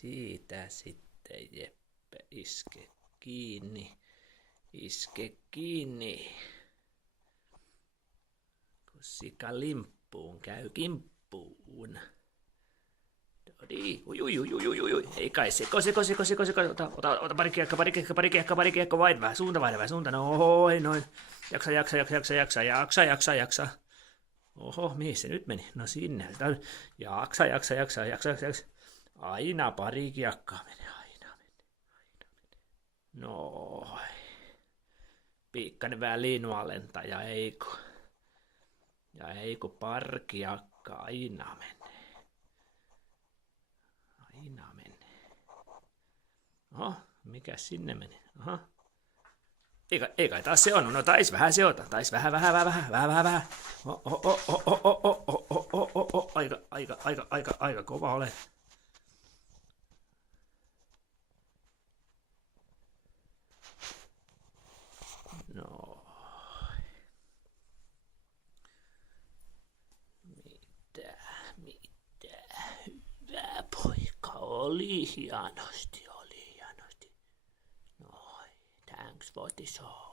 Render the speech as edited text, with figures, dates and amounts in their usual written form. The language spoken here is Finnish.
Siitä sitten, Jeppe, iske kiinni. Iske kiinni. Kun sika limppuun käy kimppuun. Dodi, ui. Ei kai seko. Ota pari kiekko, vain vähän suunta. Noin. Jaksa. Oho, mihin se nyt meni? No sinne. Jaksa. Aina pari kiekkaa meni. Noin. Piikkainen vähän liinua lentää ja ei kun pari kiekkaa aina menee. Oho, mikä sinne meni? Aha. Ei kai taas se on. No tais vähän seota. Vähän. Aika kova ole. No. Mitä? Hyvä poika. Oli hienosti. Noin. Thanks for the show.